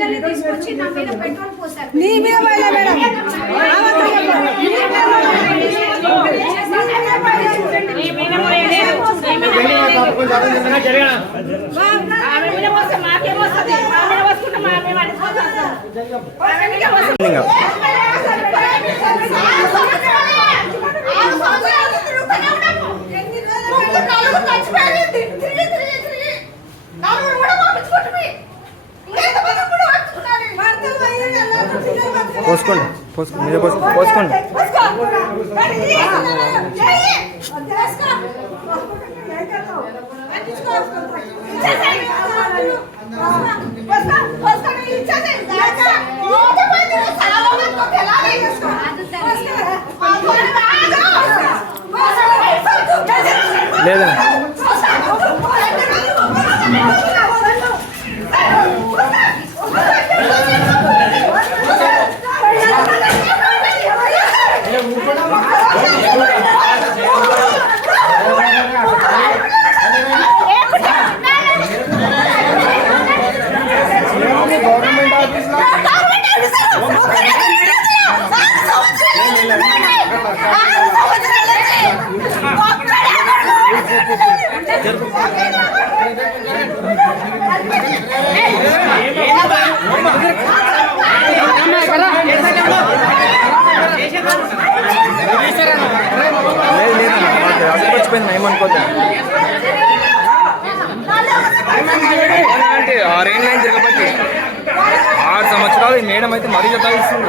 నా మీద పెట్రోల్ పోసారు నీ మీద పోయలే మేడం ఆమె పోసుకోండి పోసుకోండి మీరే పోసుకో పోసుకోండి లేదా మర్చిపోయింది వచ్చిపోయింది ఏమనుకోద్దు అంటే ఆరేళ్ళు లైన్ తిరగబట్టి ఆరు సంవత్సరాలు ఈ మేడం అయితే మరీ చదివిస్తుంది